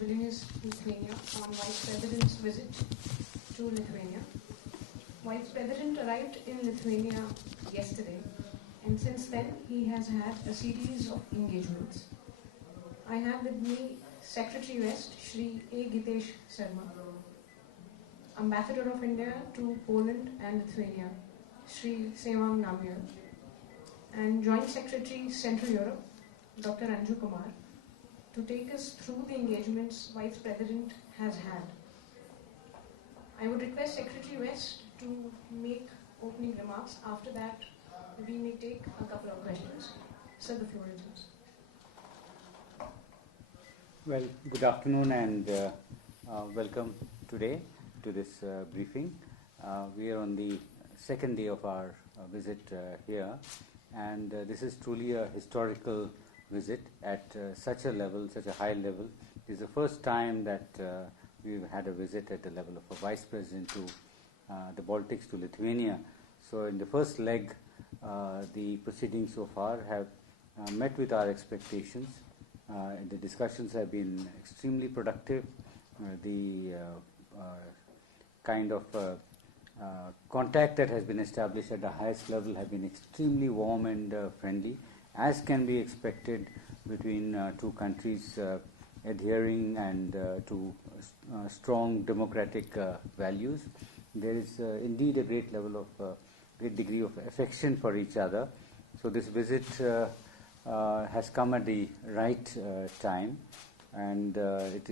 Vilnius, Lithuania, on Vice President's visit to Lithuania. Vice President arrived in Lithuania yesterday, and since then he has had a series of engagements. I have with me Secretary West, Shri A. Gitesh Sharma, Ambassador of India to Poland and Lithuania, Shri Sevang Namir, and Joint Secretary Central Europe, Dr. Anju Kumar, to take us through the engagements Vice President has had. I would request Secretary West to make opening remarks. After that, we may take a couple of questions. Sir, the floor is yours. Well, good afternoon and welcome today to this briefing. We are on the second day of our visit here, and this is truly a historical visit at such a level, such a high level. It is the first time that we've had a visit at the level of a Vice President to the Baltics, to Lithuania. So in the first leg, the proceedings so far have met with our expectations. The discussions have been extremely productive. The kind of contact that has been established at the highest level have been extremely warm and friendly, as can be expected between two countries adhering and to strong democratic values. There is indeed a great level of great degree of affection for each other. So this visit has come at the right time, and it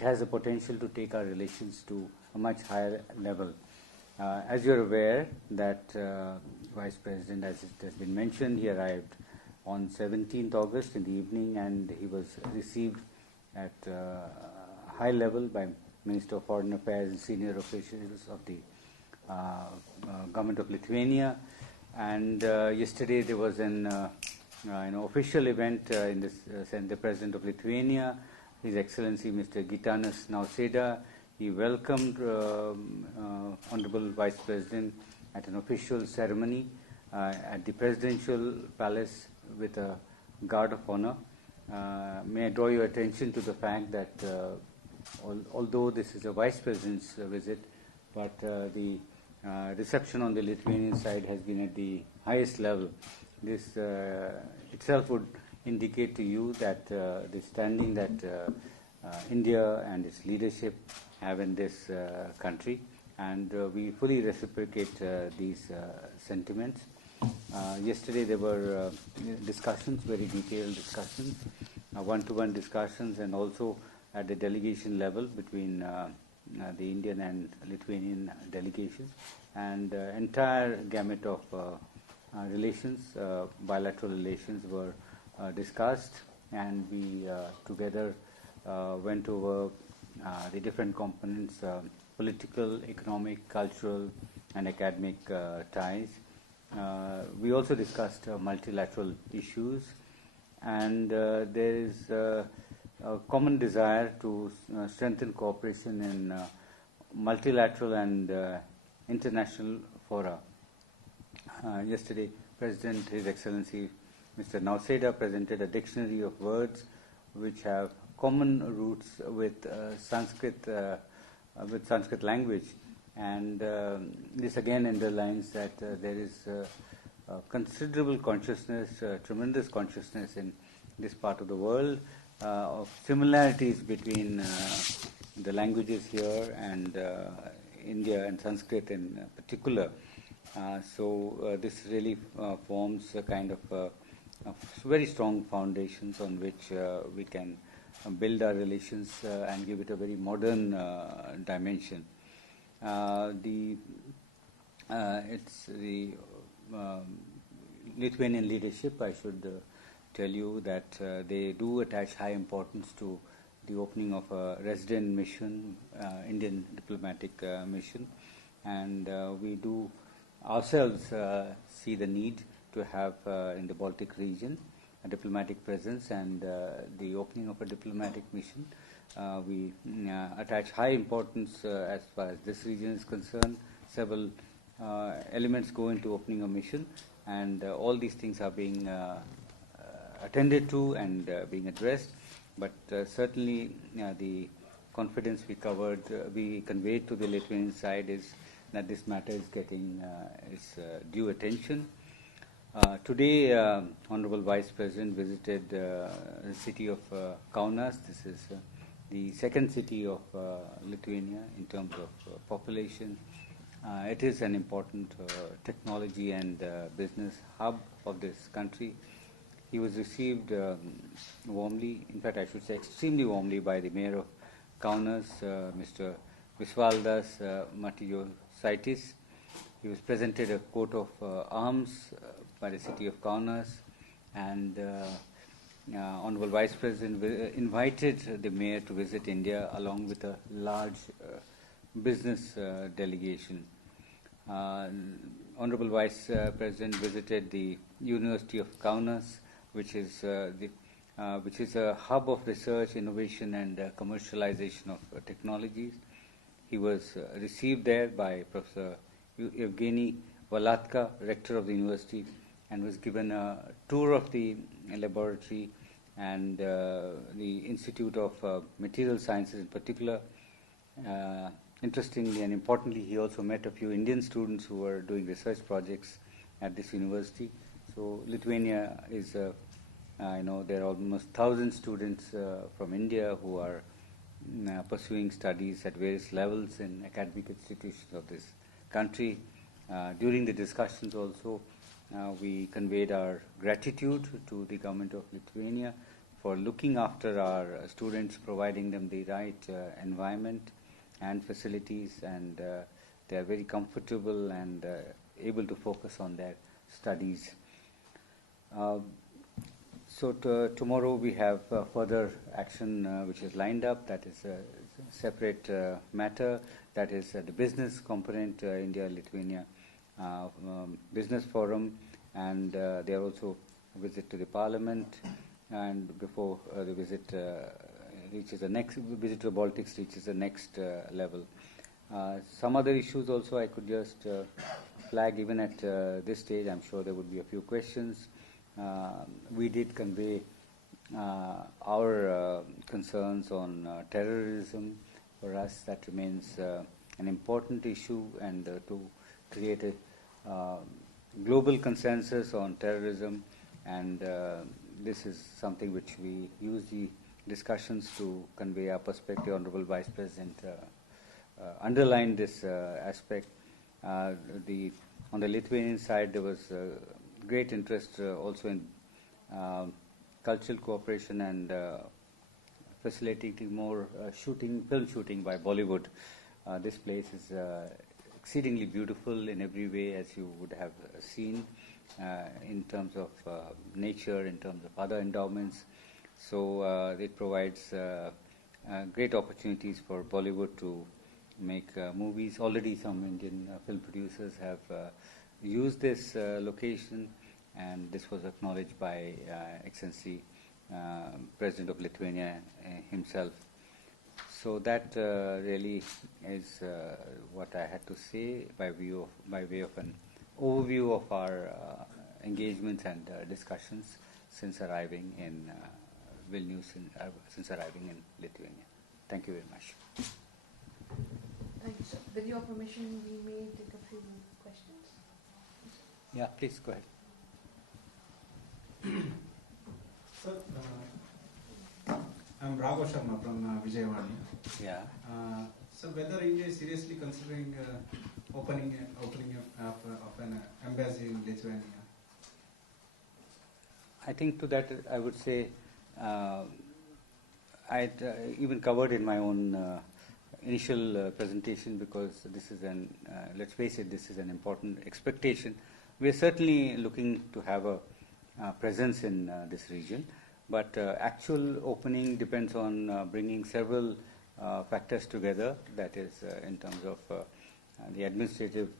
has the potential to take our relations to a much higher level. As you're aware that Vice President, as it has been mentioned, he arrived on 17th August in the evening, and he was received at high level by Minister of Foreign Affairs and senior officials of the government of Lithuania. And yesterday there was an official event in this the President of Lithuania, His Excellency Mr. Gitanas Nausėda. He welcomed Honorable Vice President at an official ceremony at the Presidential Palace with a guard of honor. May I draw your attention to the fact that although this is a Vice President's visit, but the reception on the Lithuanian side has been at the highest level. This itself would indicate to you that the standing that India and its leadership have in this country, and we fully reciprocate these sentiments. Yesterday there were discussions, very detailed discussions, one-to-one discussions, and also at the delegation level between the Indian and Lithuanian delegations, and entire gamut of relations, bilateral relations were discussed, and we together went over the different components, political, economic, cultural and academic ties. We also discussed multilateral issues, and there is a common desire to strengthen cooperation in multilateral and international fora. Yesterday, President, His Excellency Mr. Nausėda presented a dictionary of words which have common roots with Sanskrit language, and this again underlines that there is considerable consciousness, tremendous consciousness in this part of the world of similarities between the languages here and India and Sanskrit in particular. So this really forms a kind of very strong foundations on which we can build our relations and give it a very modern dimension. It's the Lithuanian leadership, I should tell you that they do attach high importance to the opening of a resident mission, Indian diplomatic mission, and we do ourselves see the need to have in the Baltic region a diplomatic presence, and the opening of a diplomatic mission. We attach high importance as far as this region is concerned. Several elements go into opening a mission, and all these things are being attended to and being addressed. but certainly the confidence we conveyed to the Lithuanian side is that this matter is getting its due attention. Today, Honorable Vice President visited the city of Kaunas. This is the second city of Lithuania in terms of population. It is an important technology and business hub of this country. He was received warmly, in fact I should say extremely warmly, by the Mayor of Kaunas, Mr. Visvaldas Matijosaitis. He was presented a coat of arms by the city of Kaunas, and Honorable Vice President invited the Mayor to visit India along with a large business delegation. Honorable Vice President visited the University of Kaunas, which is a hub of research, innovation, and commercialization of technologies. He was received there by Professor Evgeny Valatka, rector of the university, and was given a tour of the laboratory and the Institute of Material Sciences in particular. Interestingly and importantly, he also met a few Indian students who were doing research projects at this university. So Lithuania is, there are almost 1,000 students from India who are pursuing studies at various levels in academic institutions of this country. During the discussions also, we conveyed our gratitude to the government of Lithuania for looking after our students, providing them the right environment and facilities, and they are very comfortable and able to focus on their studies. So tomorrow we have further action which is lined up. That is a separate matter. That is the business component, India-Lithuania Business Forum, and they are also a visit to the Parliament, and before the visit reaches the next visit to the Baltics reaches the next level. Some other issues also I could just flag even at this stage. I'm sure there would be a few questions. We did convey our concerns on terrorism. For us, that remains an important issue, and to create a global consensus on terrorism, and this is something which we use the discussions to convey our perspective. Honorable Vice President underlined this aspect. On the Lithuanian side, there was great interest also in cultural cooperation and facilitating more film shooting by Bollywood. This place is exceedingly beautiful in every way, as you would have seen, in terms of nature, in terms of other endowments. So it provides great opportunities for Bollywood to make movies. Already some Indian film producers have used this location, and this was acknowledged by Excellency President of Lithuania himself. So that really is what I had to say by way of an overview of our engagements and discussions since arriving in Vilnius, since arriving in Lithuania. Thank you very much. Thank you, sir. With your permission, we may take a few questions. Yeah, please go ahead. Sir, I'm Raghav Sharma from Vijayawada. Yeah. So whether India is seriously considering opening of an embassy in Lithuania? I think to that I would say I even covered in my own initial presentation, because this is let's face it, this is an important expectation. We are certainly looking to have a presence in this region, but actual opening depends on bringing several factors together. That is in terms of the administrative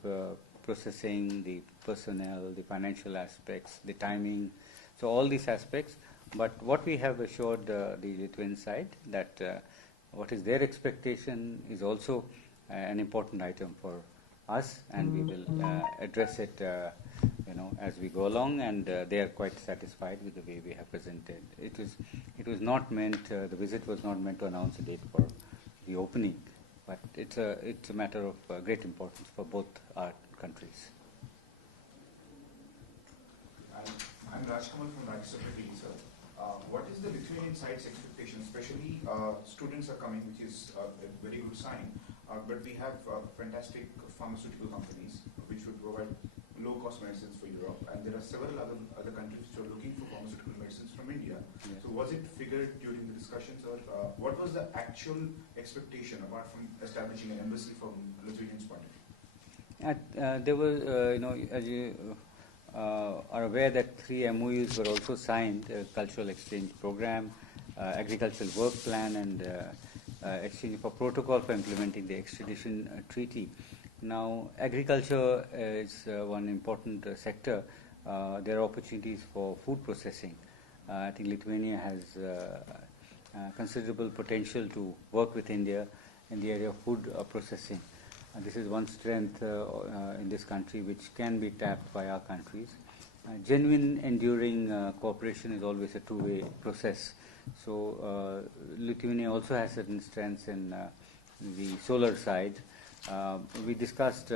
processing, the personnel, the financial aspects, the timing, so all these aspects. But what we have assured the Lithuanian side, that what is their expectation is also an important item for us, and we will address it as we go along, and they are quite satisfied with the way we have presented. It was not meant. The visit was not meant to announce a date for the opening, but it's a matter of great importance for both our countries. I'm Rajkamal from Rajya Sabha, sir. What is the Lithuanian side's expectation? Especially students are coming, which is a very good sign. But we have fantastic pharmaceutical companies which would provide low-cost medicines for Europe, and there are several other countries which are looking for pharmaceutical medicines from India. Yes. So was it figured during the discussions, or what was the actual expectation apart from establishing an embassy from Lithuanian's point of view? There were, as you are aware that 3 MOUs were also signed: cultural exchange program, agricultural work plan, and exchange for protocol for implementing the extradition treaty. Now, agriculture is one important sector. There are opportunities for food processing. I think Lithuania has considerable potential to work with India in the area of food processing. This is one strength in this country which can be tapped by our countries. Genuine, enduring cooperation is always a two-way process. So Lithuania also has certain strengths in the solar side. We discussed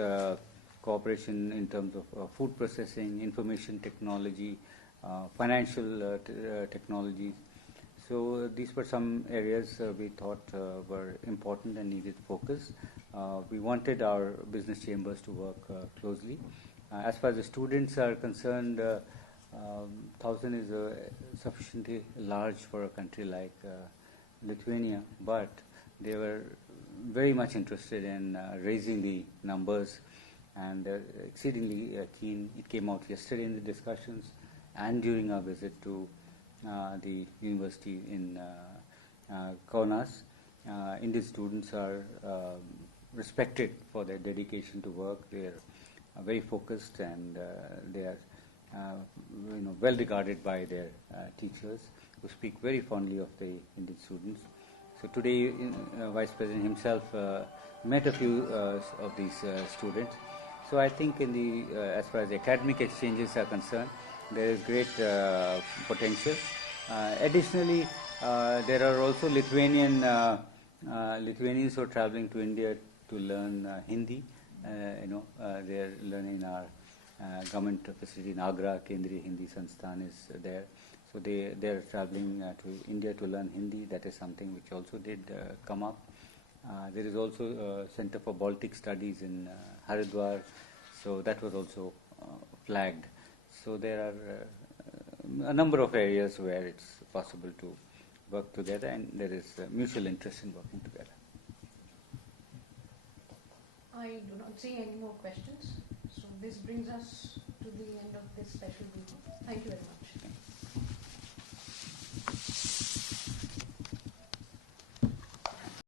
cooperation in terms of food processing, information technology, financial technologies. So these were some areas we thought were important and needed focus. We wanted our business chambers to work closely. As far as the students are concerned, 1,000 is sufficiently large for a country like Lithuania, but they were very much interested in raising the numbers, and exceedingly keen. It came out yesterday in the discussions and during our visit to the university in Kaunas. Indian students are respected for their dedication to work. They are very focused, and they are well regarded by their teachers, who speak very fondly of the Indian students. So today, Vice President himself met a few of these students. So I think in the as far as academic exchanges are concerned, there is great potential. Additionally, there are also Lithuanians who are traveling to India to learn Hindi. They are learning in our government facility in Agra. Kendriya Hindi Sansthan is there. So they are traveling to India to learn Hindi. That is something which also did come up. There is also a Center for Baltic Studies in Haridwar. So that was also flagged. So there are a number of areas where it's possible to work together, and there is mutual interest in working together. I do not see any more questions. So this brings us to the end of this special briefing. Thank you very much.